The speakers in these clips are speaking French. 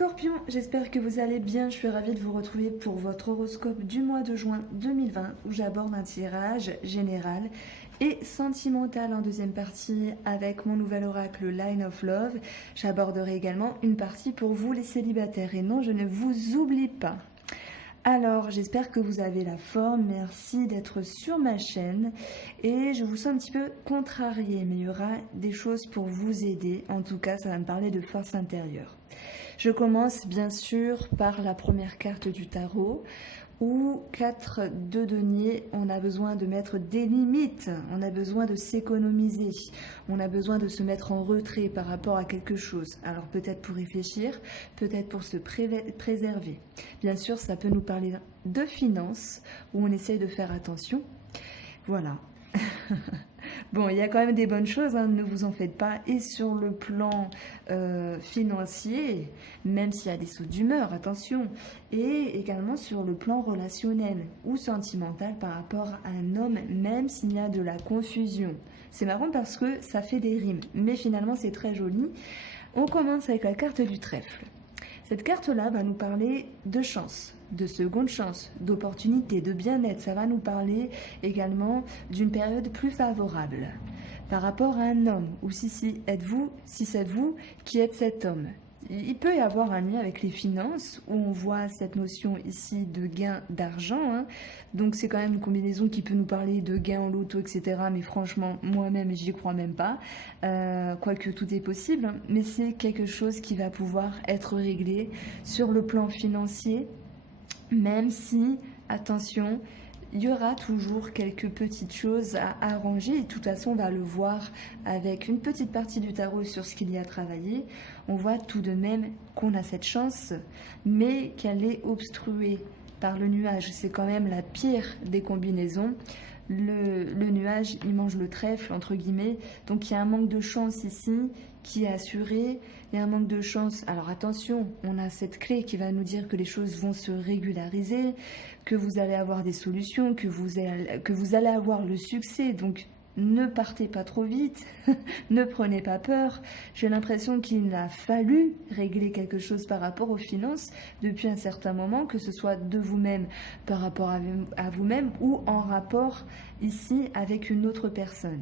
Scorpions, j'espère que vous allez bien. Je suis ravie de vous retrouver pour votre horoscope du mois de juin 2020 où j'aborde un tirage général et sentimental en deuxième partie avec mon nouvel oracle Line of Love. J'aborderai également une partie pour vous les célibataires et non, je ne vous oublie pas. Alors, j'espère que vous avez la forme, merci d'être sur ma chaîne et je vous sens un petit peu contrarié, mais il y aura des choses pour vous aider. En tout cas, ça va me parler de force intérieure. Je commence bien sûr par la première carte du tarot où 4 de denier, on a besoin de mettre des limites, on a besoin de s'économiser, on a besoin de se mettre en retrait par rapport à quelque chose. Alors peut-être pour réfléchir, peut-être pour se préserver. Bien sûr, ça peut nous parler de finances où on essaye de faire attention. Voilà. Bon, il y a quand même des bonnes choses, hein, ne vous en faites pas. Et sur le plan financier, même s'il y a des sauts d'humeur, attention. Et également sur le plan relationnel ou sentimental par rapport à un homme, même s'il y a de la confusion. C'est marrant parce que ça fait des rimes, mais finalement c'est très joli. On commence avec la carte du trèfle. Cette carte-là va nous parler de chance, de seconde chance, d'opportunité, de bien-être. Ça va nous parler également d'une période plus favorable par rapport à un homme. Ou si c'est vous qui êtes cet homme. Il peut y avoir un lien avec les finances où on voit cette notion ici de gain d'argent. Hein. Donc c'est quand même une combinaison qui peut nous parler de gain en loto, etc. Mais franchement, moi-même, j'y crois même pas. Quoique tout est possible. Hein. Mais c'est quelque chose qui va pouvoir être réglé sur le plan financier. Même si, attention, il y aura toujours quelques petites choses à arranger et de toute façon on va le voir avec une petite partie du tarot sur ce qu'il y a à travailler. On voit tout de même qu'on a cette chance mais qu'elle est obstruée par le nuage. C'est quand même la pire des combinaisons. Le nuage, il mange le trèfle, entre guillemets. Donc il y a un manque de chance ici qui est assuré. Il y a un manque de chance. Alors attention, on a cette clé qui va nous dire que les choses vont se régulariser, que vous allez avoir des solutions, que vous allez avoir le succès. Donc ne partez pas trop vite, ne prenez pas peur. J'ai l'impression qu'il a fallu régler quelque chose par rapport aux finances depuis un certain moment, que ce soit de vous-même par rapport à vous-même ou en rapport ici avec une autre personne.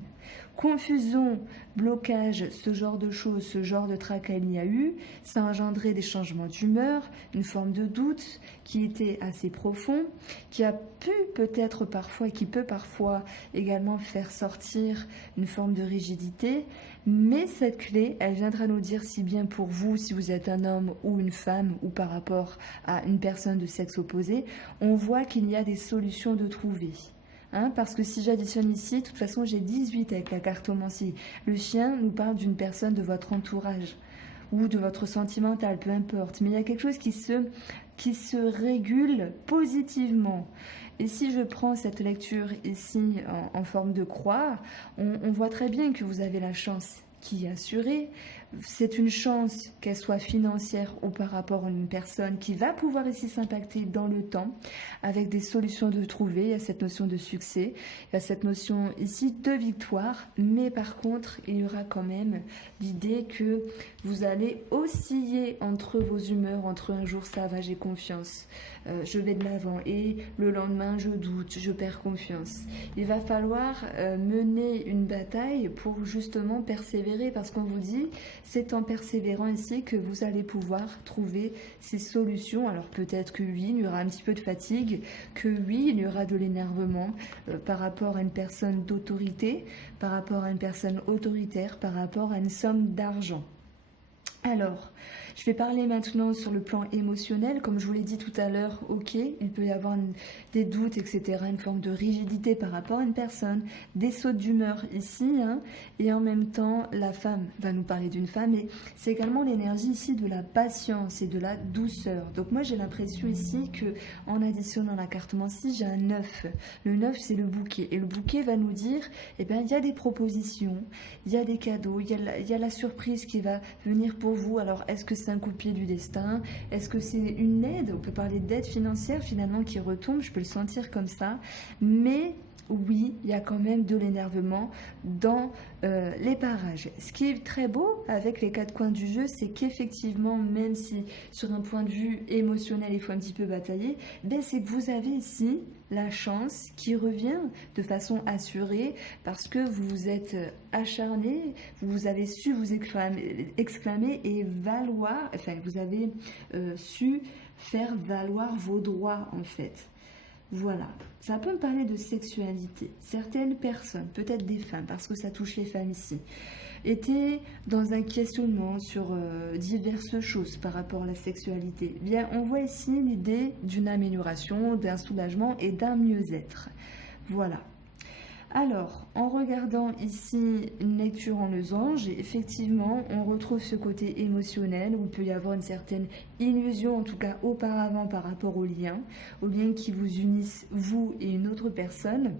Confusion, blocage, ce genre de choses, ce genre de tracas il y a eu, ça a engendré des changements d'humeur, une forme de doute qui était assez profond, qui a pu peut-être parfois et qui peut parfois également faire sortir une forme de rigidité, mais cette clé, elle viendra nous dire si bien pour vous, si vous êtes un homme ou une femme ou par rapport à une personne de sexe opposé, on voit qu'il y a des solutions de trouver. Hein, parce que si j'additionne ici, de toute façon j'ai 18 avec la cartomancie. Le chien nous parle d'une personne de votre entourage ou de votre sentimental, peu importe. Mais il y a quelque chose qui se régule positivement. Et si je prends cette lecture ici en forme de croix, on voit très bien que vous avez la chance qui est assurée. C'est une chance qu'elle soit financière ou par rapport à une personne qui va pouvoir ici s'impacter dans le temps avec des solutions de trouver. Il y a cette notion de succès, il y a cette notion ici de victoire, mais par contre il y aura quand même l'idée que vous allez osciller entre vos humeurs, entre un jour ça va, j'ai confiance, je vais de l'avant et le lendemain je doute, je perds confiance. Il va falloir mener une bataille pour justement persévérer parce qu'on vous dit c'est en persévérant ici que vous allez pouvoir trouver ces solutions. Alors peut-être que oui, il y aura un petit peu de fatigue, que oui, il y aura de l'énervement par rapport à une personne d'autorité, par rapport à une personne autoritaire, par rapport à une somme d'argent. Alors, je vais parler maintenant sur le plan émotionnel. Comme je vous l'ai dit tout à l'heure, ok, il peut y avoir des doutes, etc., une forme de rigidité par rapport à une personne, des sautes d'humeur ici, hein, et en même temps, la femme va nous parler d'une femme, et c'est également l'énergie ici de la patience et de la douceur. Donc moi, j'ai l'impression ici que en additionnant la cartomancie, j'ai un 9. Le 9, c'est le bouquet, et le bouquet va nous dire, eh bien, il y a des propositions, il y a des cadeaux, il y a la surprise qui va venir pour vous. Alors, est-ce que c'est un coup de pied du destin? Est-ce que c'est une aide? On peut parler d'aide financière finalement qui retombe, je peux le sentir comme ça. Mais oui, il y a quand même de l'énervement dans les parages. Ce qui est très beau avec les quatre coins du jeu, c'est qu'effectivement, même si sur un point de vue émotionnel, il faut un petit peu batailler, ben, c'est que vous avez ici la chance qui revient de façon assurée parce que vous vous êtes acharné, vous avez su vous exclamer et valoir, enfin vous avez su faire valoir vos droits en fait. Voilà, ça peut me parler de sexualité. Certaines personnes, peut-être des femmes, parce que ça touche les femmes ici, étaient dans un questionnement sur diverses choses par rapport à la sexualité. Bien, on voit ici l'idée d'une amélioration, d'un soulagement et d'un mieux-être. Voilà. Alors, en regardant ici une lecture en losange, effectivement, on retrouve ce côté émotionnel où il peut y avoir une certaine illusion, en tout cas auparavant par rapport aux liens qui vous unissent, vous et une autre personne.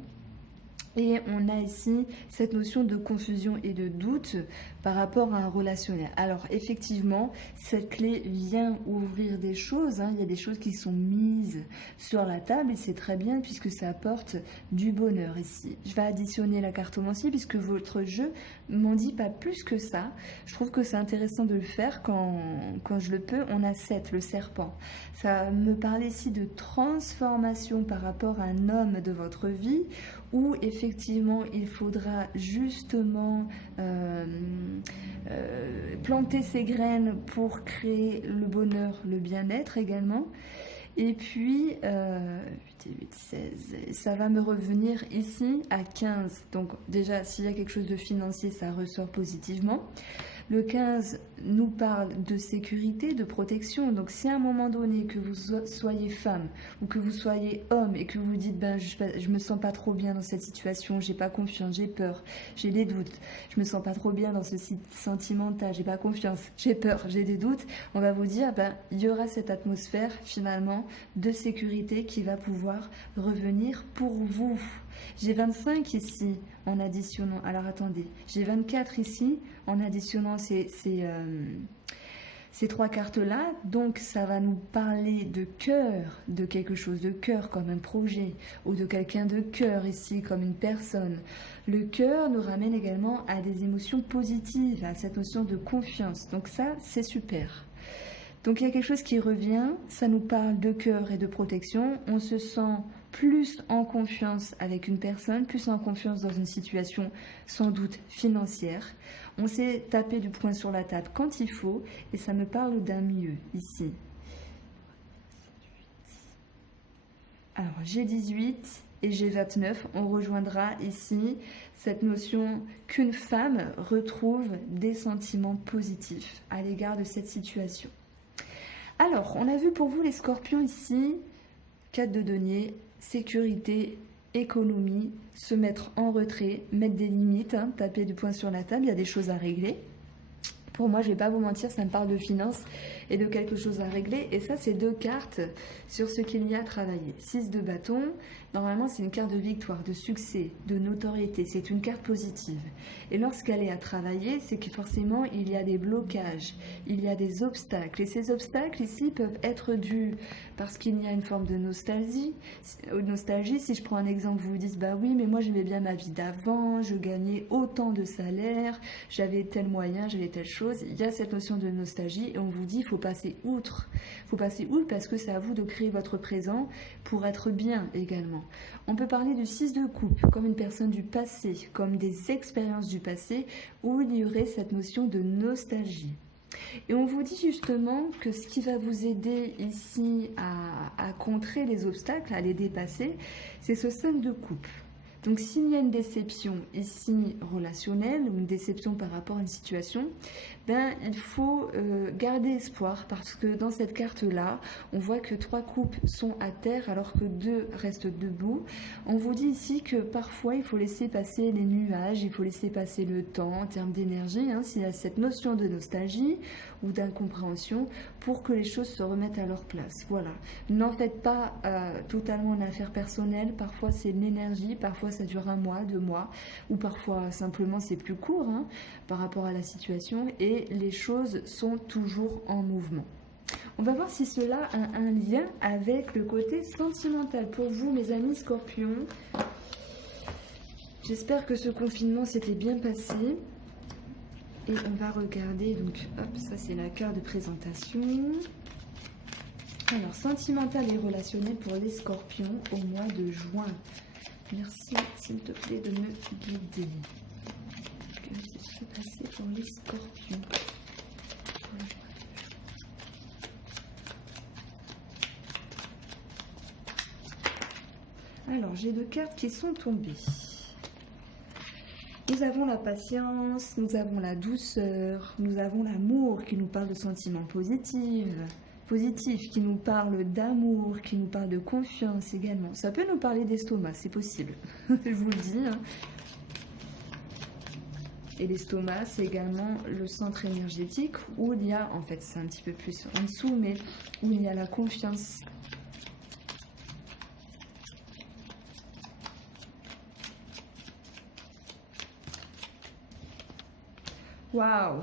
Et on a ici cette notion de confusion et de doute par rapport à un relationnel. Alors effectivement, cette clé vient ouvrir des choses. Il y a des choses qui sont mises sur la table et c'est très bien puisque ça apporte du bonheur ici. Je vais additionner la cartomancie puisque votre jeu m'en dit pas plus que ça. Je trouve que c'est intéressant de le faire quand je le peux. On a 7, le serpent. Ça me parle ici de transformation par rapport à un homme de votre vie où effectivement il faudra justement planter ses graines pour créer le bonheur, le bien-être également. Et puis, 8 et 8, 16, ça va me revenir ici à 15. Donc déjà, s'il y a quelque chose de financier, ça ressort positivement. Le 15 nous parle de sécurité, de protection. Donc si à un moment donné que vous soyez femme ou que vous soyez homme et que vous vous dites ben, je me sens pas trop bien dans cette situation, j'ai pas confiance, j'ai peur, j'ai des doutes, je me sens pas trop bien dans ce site sentimental, j'ai pas confiance, j'ai peur, j'ai des doutes, on va vous dire ben, il y aura cette atmosphère finalement de sécurité qui va pouvoir revenir pour vous. J'ai 25 ici en additionnant, alors attendez, j'ai 24 ici en additionnant ces trois cartes-là, donc ça va nous parler de cœur, de quelque chose de cœur comme un projet, ou de quelqu'un de cœur ici comme une personne. Le cœur nous ramène également à des émotions positives, à cette notion de confiance, donc ça c'est super. Donc il y a quelque chose qui revient, ça nous parle de cœur et de protection, on se sent plus en confiance avec une personne, plus en confiance dans une situation sans doute financière. On s'est tapé du poing sur la table quand il faut et ça me parle d'un mieux ici. Alors j'ai 18 et j'ai 29, on rejoindra ici cette notion qu'une femme retrouve des sentiments positifs à l'égard de cette situation. Alors, on a vu pour vous les scorpions ici, 4 de denier, sécurité, économie, se mettre en retrait, mettre des limites, taper du poing sur la table, il y a des choses à régler. Pour moi, je ne vais pas vous mentir, ça me parle de finances et de quelque chose à régler. Et ça, c'est 2 cartes sur ce qu'il y a à travailler. 6 de bâton, normalement, c'est une carte de victoire, de succès, de notoriété. C'est une carte positive. Et lorsqu'elle est à travailler, c'est que forcément, il y a des blocages, il y a des obstacles. Et ces obstacles, ici, peuvent être dus parce qu'il y a une forme de nostalgie. Si je prends un exemple, vous vous dites, bah oui, mais moi, j'aimais bien ma vie d'avant, je gagnais autant de salaire, j'avais tel moyen, j'avais telle chose. Il y a cette notion de nostalgie et on vous dit il faut passer outre. Il faut passer outre parce que c'est à vous de créer votre présent pour être bien également. On peut parler du 6 de coupe comme une personne du passé, comme des expériences du passé où il y aurait cette notion de nostalgie. Et on vous dit justement que ce qui va vous aider ici à contrer les obstacles, à les dépasser, c'est ce 5 de coupe. Donc s'il y a une déception ici relationnelle ou une déception par rapport à une situation, ben, il faut garder espoir parce que dans cette carte-là, on voit que 3 coupes sont à terre alors que 2 restent debout. On vous dit ici que parfois il faut laisser passer les nuages, il faut laisser passer le temps en termes d'énergie, s'il y a cette notion de nostalgie ou d'incompréhension pour que les choses se remettent à leur place. Voilà. N'en faites pas totalement une affaire personnelle, parfois c'est l'énergie, parfois ça dure 1 mois, 2 mois, ou parfois simplement c'est plus court hein, par rapport à la situation, et les choses sont toujours en mouvement. On va voir si cela a un lien avec le côté sentimental pour vous, mes amis Scorpions. J'espère que ce confinement s'était bien passé. Et on va regarder, donc hop, ça c'est la carte de présentation. Alors, sentimental et relationnel pour les Scorpions au mois de juin. Merci, s'il te plaît, de me guider. Qu'est-ce qui se passer pour les Scorpions? Alors, j'ai 2 cartes qui sont tombées. Nous avons la patience, nous avons la douceur, nous avons l'amour qui nous parle de sentiments positifs, qui nous parle d'amour, qui nous parle de confiance également. Ça peut nous parler d'estomac, c'est possible, je vous le dis. Hein. Et l'estomac, c'est également le centre énergétique où il y a, en fait c'est un petit peu plus en dessous, mais où il y a la confiance. Waouh!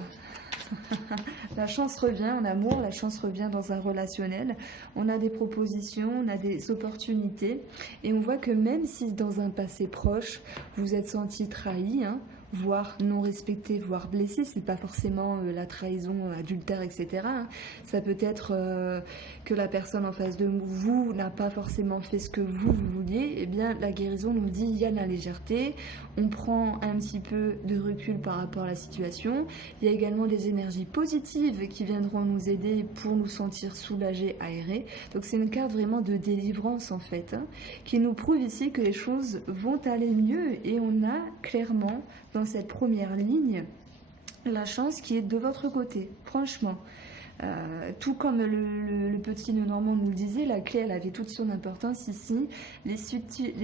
La chance revient en amour, la chance revient dans un relationnel. On a des propositions, on a des opportunités. Et on voit que même si dans un passé proche, vous êtes senti trahi, hein, voire non respecté, voire blessé, c'est pas forcément la trahison, adultère, etc. hein. Ça peut être que la personne en face de vous n'a pas forcément fait ce que vous vouliez. Eh bien, la guérison nous dit il y a de la légèreté, on prend un petit peu de recul par rapport à la situation. Il y a également des énergies positives qui viendront nous aider pour nous sentir soulagés, aérés. Donc c'est une carte vraiment de délivrance en fait, hein, qui nous prouve ici que les choses vont aller mieux et on a clairement dans cette première ligne la chance qui est de votre côté, franchement. Tout comme le petit Lenormand nous le disait, la clé elle avait toute son importance ici. Les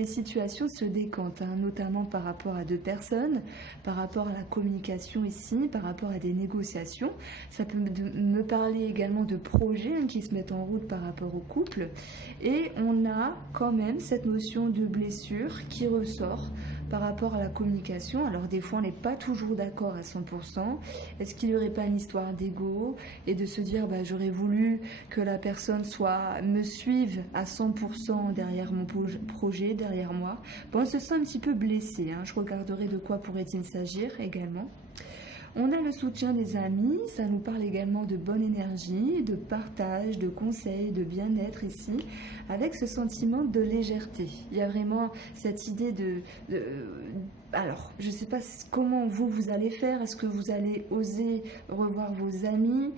situations se décantent, hein, notamment par rapport à 2 personnes, par rapport à la communication ici, par rapport à des négociations. Ça peut me parler également de projets hein, qui se mettent en route par rapport au couple. Et on a quand même cette notion de blessure qui ressort par rapport à la communication. Alors des fois on n'est pas toujours d'accord à 100%. Est-ce qu'il n'y aurait pas une histoire d'ego et de se dire bah, j'aurais voulu que la personne me suive à 100% derrière mon projet, derrière moi. Bon, on se sent un petit peu blessé, hein. Je regarderai de quoi pourrait-il s'agir également. On a le soutien des amis, ça nous parle également de bonne énergie, de partage, de conseils, de bien-être ici, avec ce sentiment de légèreté. Il y a vraiment cette idée alors, je ne sais pas comment vous allez faire, est-ce que vous allez oser revoir vos amis?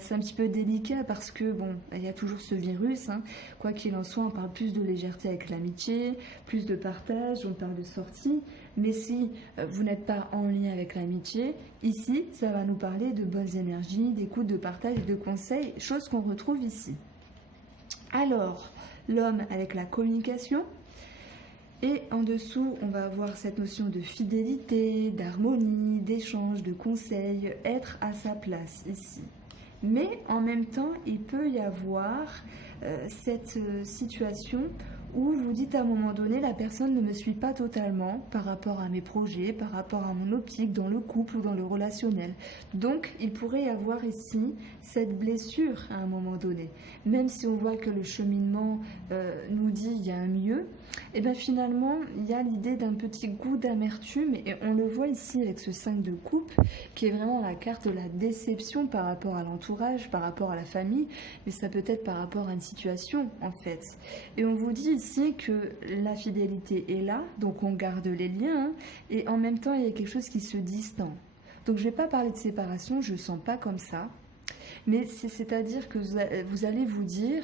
C'est un petit peu délicat parce que, bon, il y a toujours ce virus, hein. Quoi qu'il en soit, on parle plus de légèreté avec l'amitié, plus de partage, on parle de sortie. Mais si vous n'êtes pas en lien avec l'amitié, ici, ça va nous parler de bonnes énergies, d'écoute, de partage et de conseils, chose qu'on retrouve ici. Alors, l'homme avec la communication. Et en dessous, on va avoir cette notion de fidélité, d'harmonie, d'échange, de conseils, être à sa place ici. Mais en même temps, il peut y avoir cette situation où vous dites à un moment donné, la personne ne me suit pas totalement par rapport à mes projets, par rapport à mon optique dans le couple ou dans le relationnel. Donc, il pourrait y avoir ici cette blessure à un moment donné. Même si on voit que le cheminement nous dit il y a un mieux, et bien finalement, il y a l'idée d'un petit goût d'amertume et on le voit ici avec ce 5 de coupe qui est vraiment la carte de la déception par rapport à l'entourage, par rapport à la famille, mais ça peut être par rapport à une situation en fait. Et on vous dit ici que la fidélité est là, donc on garde les liens, hein, et en même temps il y a quelque chose qui se distend. Donc je ne vais pas parler de séparation, je ne sens pas comme ça, mais c'est-à-dire que vous allez vous dire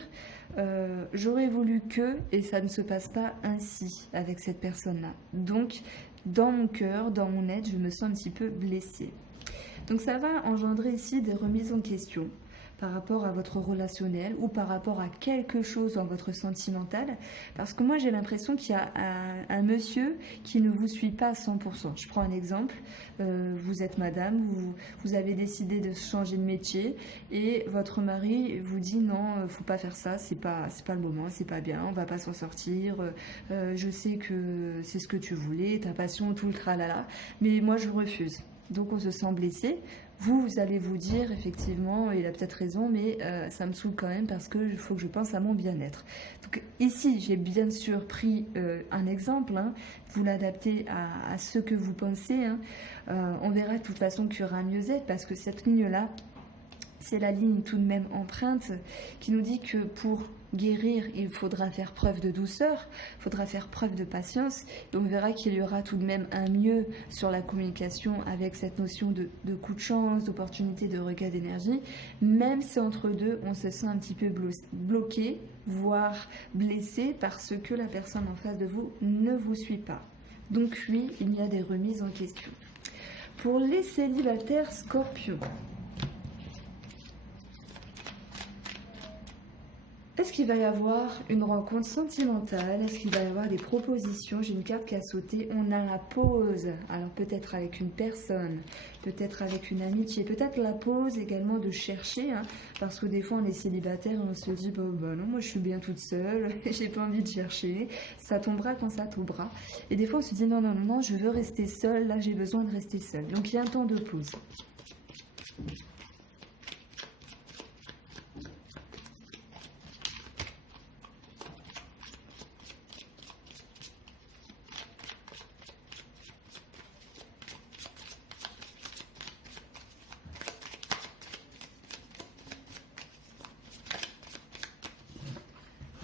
j'aurais voulu que, et ça ne se passe pas ainsi avec cette personne-là. Donc dans mon cœur, dans mon être, je me sens un petit peu blessée. Donc ça va engendrer ici des remises en question par rapport à votre relationnel ou par rapport à quelque chose dans votre sentimental. Parce que moi, j'ai l'impression qu'il y a un monsieur qui ne vous suit pas à 100%. Je prends un exemple. Vous êtes madame, vous avez décidé de changer de métier et votre mari vous dit non, faut pas faire ça, c'est pas le moment, c'est pas bien, on va pas s'en sortir, je sais que c'est ce que tu voulais, ta passion, tout le tralala, mais moi je refuse. Donc on se sent blessé. Vous allez vous dire, effectivement, il a peut-être raison, mais ça me saoule quand même parce qu'il faut que je pense à mon bien-être. Donc ici, j'ai bien sûr pris un exemple, hein. Vous l'adaptez à ce que vous pensez, hein. On verra de toute façon qu'il y aura un mieux-être parce que cette ligne-là, c'est la ligne tout de même empreinte qui nous dit que pour guérir, il faudra faire preuve de douceur, il faudra faire preuve de patience. Et on verra qu'il y aura tout de même un mieux sur la communication avec cette notion de coup de chance, d'opportunité, de regain d'énergie, même si entre deux, on se sent un petit peu bloqué, voire blessé parce que la personne en face de vous ne vous suit pas. Donc oui, il y a des remises en question. Pour les célibataires Scorpions, est-ce qu'il va y avoir une rencontre sentimentale? Est-ce qu'il va y avoir des propositions? J'ai une carte qui a sauté. On a la pause. Alors peut-être avec une personne, peut-être avec une amitié, peut-être la pause également de chercher. Hein, parce que des fois on est célibataire et on se dit bah non, moi je suis bien toute seule, j'ai pas envie de chercher. Ça tombera quand ça tombera. Et des fois on se dit non, je veux rester seule. Là j'ai besoin de rester seule. Donc il y a un temps de pause.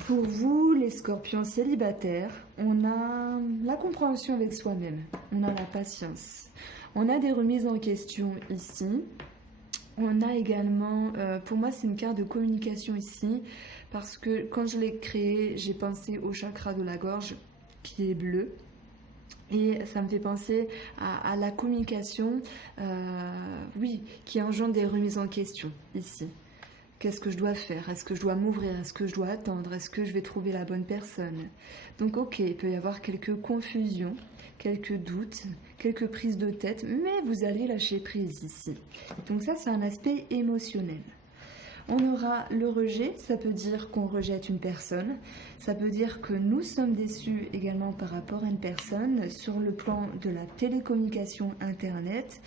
Pour vous, les scorpions célibataires, on a la compréhension avec soi-même, on a la patience, on a des remises en question ici, on a également, pour moi c'est une carte de communication ici, parce que quand je l'ai créée, j'ai pensé au chakra de la gorge qui est bleu. Et ça me fait penser à la communication, oui, qui engendre des remises en question ici. Qu'est-ce que je dois faire? Est-ce que je dois m'ouvrir? Est-ce que je dois attendre? Est-ce que je vais trouver la bonne personne? Donc ok, il peut y avoir quelques confusions, quelques doutes, quelques prises de tête, mais vous allez lâcher prise ici. Donc ça, c'est un aspect émotionnel. On aura le rejet, ça peut dire qu'on rejette une personne, ça peut dire que nous sommes déçus également par rapport à une personne sur le plan de la télécommunication internet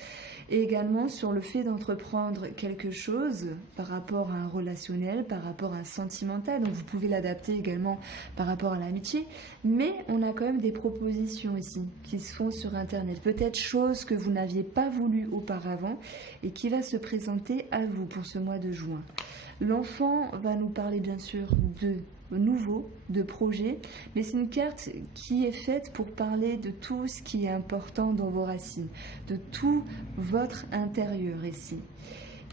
et également sur le fait d'entreprendre quelque chose par rapport à un relationnel, par rapport à un sentimental, donc vous pouvez l'adapter également par rapport à l'amitié, mais on a quand même des propositions ici qui se font sur internet, peut-être choses que vous n'aviez pas voulu auparavant et qui va se présenter à vous pour ce mois de juin. L'enfant va nous parler bien sûr de nouveau, de projet, mais c'est une carte qui est faite pour parler de tout ce qui est important dans vos racines, de tout votre intérieur ici.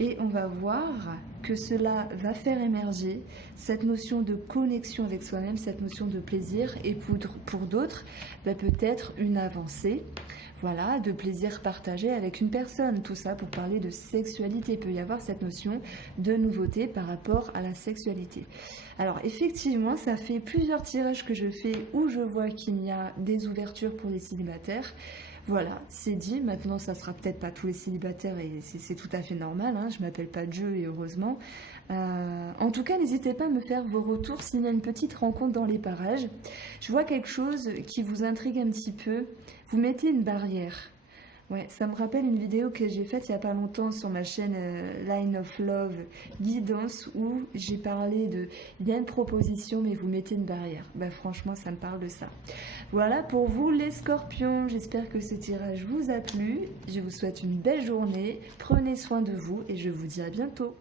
Et on va voir que cela va faire émerger cette notion de connexion avec soi-même, cette notion de plaisir, et pour d'autres, peut-être une avancée. Voilà, de plaisir partagé avec une personne. Tout ça pour parler de sexualité. Il peut y avoir cette notion de nouveauté par rapport à la sexualité. Alors effectivement, ça fait plusieurs tirages que je fais où je vois qu'il y a des ouvertures pour les célibataires. Voilà, c'est dit. Maintenant, ça sera peut-être pas tous les célibataires et c'est tout à fait normal. Hein. Je m'appelle pas Dieu et heureusement. En tout cas, n'hésitez pas à me faire vos retours s'il y a une petite rencontre dans les parages. Je vois quelque chose qui vous intrigue un petit peu. Vous mettez une barrière. Ouais, ça me rappelle une vidéo que j'ai faite il n'y a pas longtemps sur ma chaîne Line of Love Guidance où j'ai parlé de il y a une proposition mais vous mettez une barrière. Franchement, ça me parle de ça. Voilà pour vous les scorpions. J'espère que ce tirage vous a plu. Je vous souhaite une belle journée. Prenez soin de vous et je vous dis à bientôt.